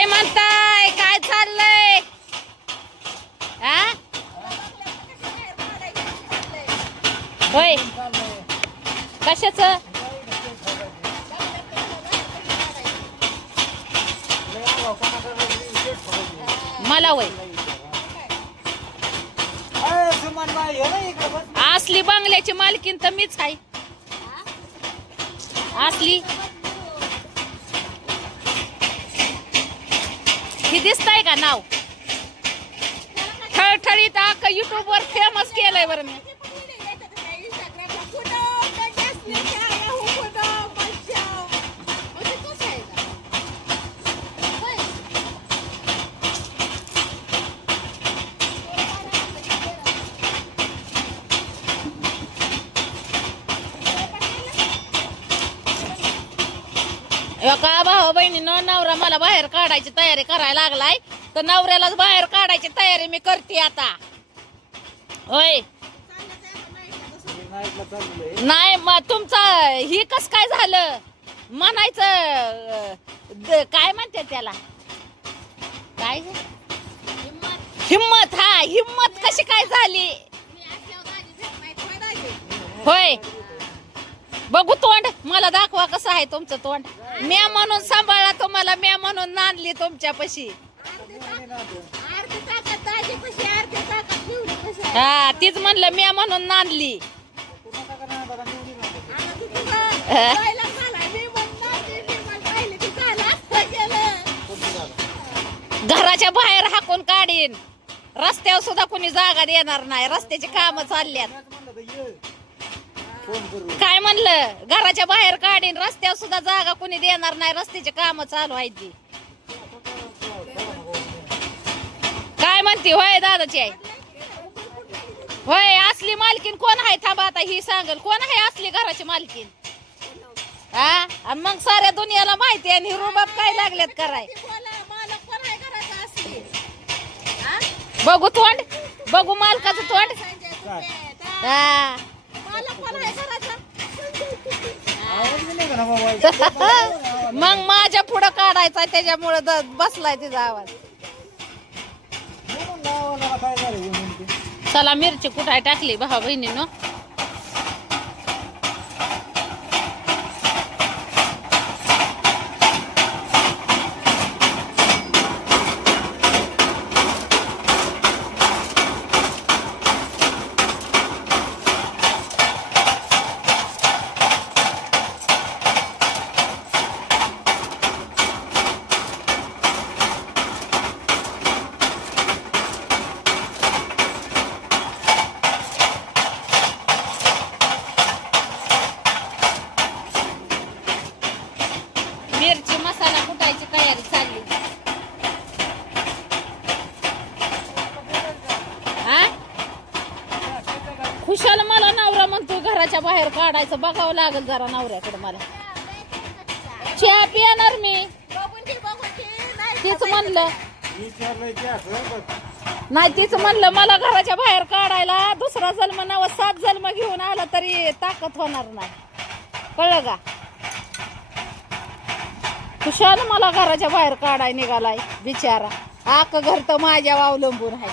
काय म्हणताय? काय चाललंय? हा होय, कशाच? मला वय असली बंगल्याची मालकीन तर मीच आहे. असली ही दिसताय का नाव? ठळठळीत युट्यूब वर फेमस केलंय बरं मी. का भाऊ बहिणीनं नवरा मला बाहेर काढायची तयारी करायला लागलाय, तर नवऱ्यालाच बाहेर काढायची तयारी मी करते आता. होय नाही मग तुमचा ही कस काय झालं म्हणायचं? काय म्हणते त्याला? काय हिम्मत? हा हिम्मत कशी काय झाली? होय बघू तोंड, मला दाखवा कसं आहे तुमचं तोंड. म्या म्हणून सांभाळला तुम्हाला, म्या म्हणून नांदली तुमच्यापाशी. हा तीच म्हणलं, म्या म्हणून नांदली. घराच्या बाहेर हाकून काढीन, रस्त्यावर सुद्धा कोणी जागा देणार नाही. रस्त्याची कामं चालल्यात. काय म्हणलं? घराच्या बाहेर काढीन, रस्त्यावर सुद्धा जागा कोणी देणार नाही. रस्त्याची कामं चालू आहेत ती. काय म्हणते? होय दादाची आहे. होय असली मालकीन कोण आहे? थांबा आता ही सांगल कोण आहे असली घराची मालकीन. हा आणि मग साऱ्या दुनियाला माहिती आहे. आणि रुबाब काय लागल्यात कराय. बघू तोंड, बघू मालकाचं तोंड. हा मग माझ्या पुढं काढायचा, त्याच्यामुळे बसलाय तिचा आवाज. चला मिरची कुठाय टाकली भावा बहिणीनं. मिरची मसाला कुटायची तयारी चालली. हा खुशाल मला नवरा म्हणतो घराच्या बाहेर काढायचं. बघावं लागल जरा नवऱ्याकडे. मला चहा पिणार मी. तीच म्हणलं नाही, तीच म्हणलं मला घराच्या बाहेर काढायला दुसरा जन्म नवा 7 जन्म घेऊन आला तरी ताकद होणार नाही. कळलं का? खुशाल मला घराच्या बाहेर काढाय निघालाय बिचारा. आक घर तर माझ्यावर अवलंबून आहे.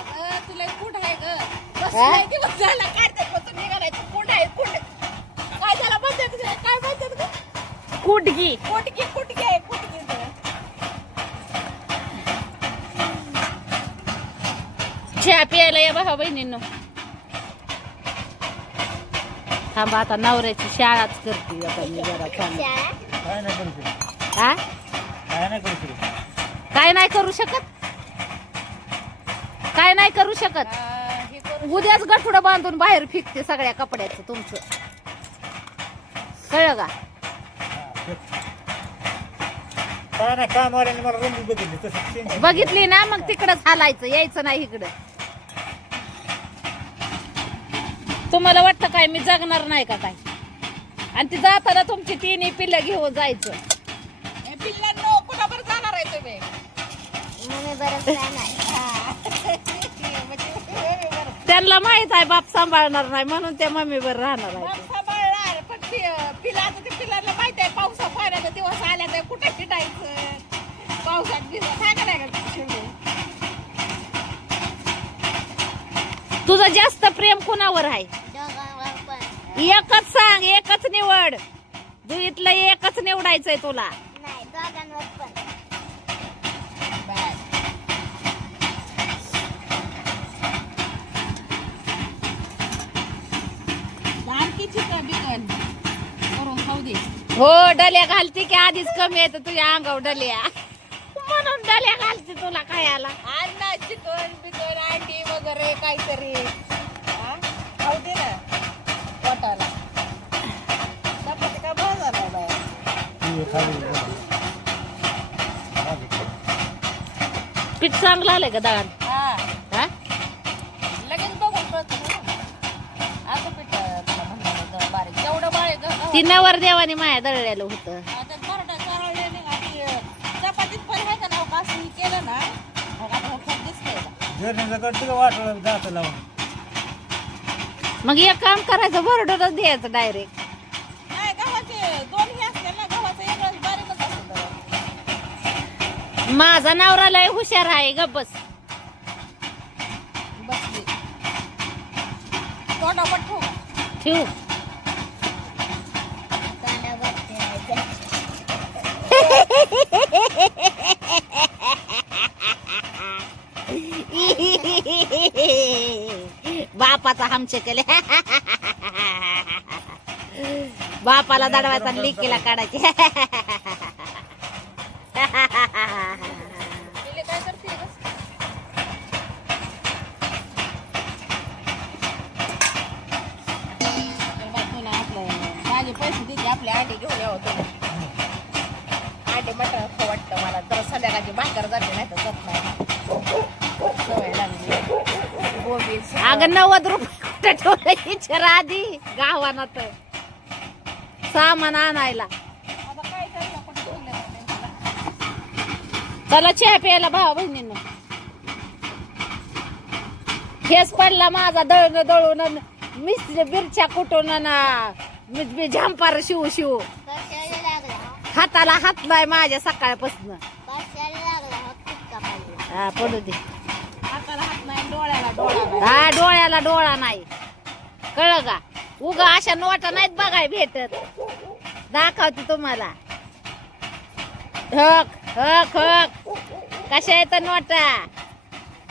तुला कुठं आहे ग? दिवस झाला काढते निघालाय. तू कुठं आहे? कुठे काय झाला म्हणतात? काय म्हणतात ग? कुटगी कुटगी कुटगी आहे. कुटगी चहा प्यायला या भावा बहिणींनो. थांबा आता नवऱ्याची शाळाच करते आता मी जरा थांब. हा काय नाही करू शकत? काय नाही करू शकत? उद्याच गठुडं बांधून बाहेर फिकते सगळ्या कपड्याचं तुमचं. कळलं का? बघितली ना मग तिकडच हालायचं, यायचं नाही इकडं. तुम्हाला वाटतं काय मी जगणार नाही का काय? आणि ती जाताना तुमची 3 पिल्लं घेऊन जायचं. पिल्लांनो कुणाबर जाणार आहे तुम्ही? त्यांना माहित आहे बाप सांभाळणार नाही म्हणून त्या मम्मीवर राहणार आहे. सांभाळणार पण पिल्लांना माहित आहे पावसा पाण्याचा दिवस आल्या तर कुठे फिटायचं पावसात भिजत. तुझं जास्त प्रेम कुणावर आहे? एकच सांग, एकच निवड. दुईतलं एकच निवडायचंय तुला. हो डल्या घालते की आधीच कमी येतं तुझ्या अंगावर डल्या, म्हणून डल्या घालते तुला खायला. अन्न चिकन बिकन अंडी वगैरे काहीतरी खाऊ दे ना पोटाला. चपाती का भाव झाला बाया. पीठ चांगलं आलंय का दळण? हा लगेच बघून कळतं ना. असं पीठ म्हणलं बारीक तेवढं बारीक ती नवर देवाने माया दळलेलं होतं. चपातीत पण आहे का ना असं केलं ना मग आता खूप दिसतंय. मग एक काम करायचं, भरडूनच द्यायचं डायरेक्ट. नाही गव्हाचे दोन हे असते ना, गव्हाचं वेगळंच बारीकच असतं. माझा नवरा लय हुशार आहे. गप्पस बसली तोंडावर ठेवू का? ठेवू. बापाचा हमचे केले. बापाला दडवायचा आणि लिकीला काढायचे. तिला काय करते ग? तुला आपलं माझे पैसे देते आपले अंडे घेऊन यावं तुम्ही. अंडे मटण खाऊ वाटतं मला, तर संध्याकाळची भाकर जाते नाही तर जात नाही. सवय लागली. गोबी अगं 90 रुपये कुठे ठेवलं विचार आधी गावानात सामान आणायला. आता काय करायचं आपण ठेवलं नाही त्याला. चला चहा प्यायला भावा बहिणींनो. फेस पडला माझा दळण दळून, मिरच्या कुटून मी झांपार शिव शिव. हाताला हात नाही माझ्या सकाळपासून. हा पडू दे. हाताला हात नाही, डोळ्याला डोळा नाही. हा डोळ्याला डोळा नाही, कळ का? उगा अशा नोटा नाहीत बघाय भेटत. दाखवते तुम्हाला. हक हक हक कशा येत नोटा.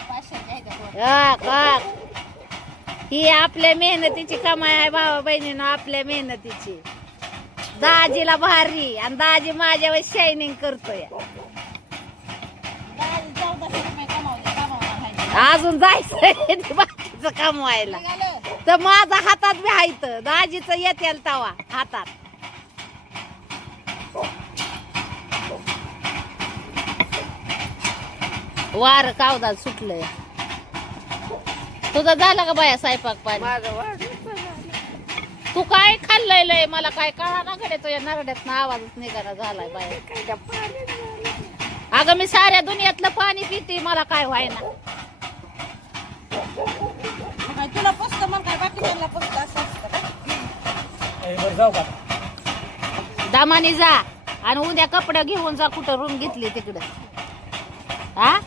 पाचशेच्या आहेत त्या हक हक ही आपल्या मेहनतीची कमाई आहे भावा बहिणीनं, आपल्या मेहनतीची. दाजीला भारी आणि दाजी माझ्यावर शायनिंग करतोय. 1400 रुपये कमावले नाही. अजून जायचंय बाकीचं कमवायला. निघालं. तर माझा हातात बी हायत, दाजीच येतेल तवा हातात. वार कावदा सुटलंय. तुझं झालं का बाया स्वयंपाक पाणी? माझं वाढ तू काय खाल्लंय लय मला काय कळा ना कडे तुझ्या नरड्यात आवाजच निघाला झालाय बाया. अगं मी साऱ्या दुनियातलं पाणी पिते, मला काय व्हायना. काय तुला पसत मग काय बाकीच्यांना पसत असं असतं का? दामानी जा आणि उद्या कपडे घेऊन जा. कुठं रूम घेतली तिकडं. हा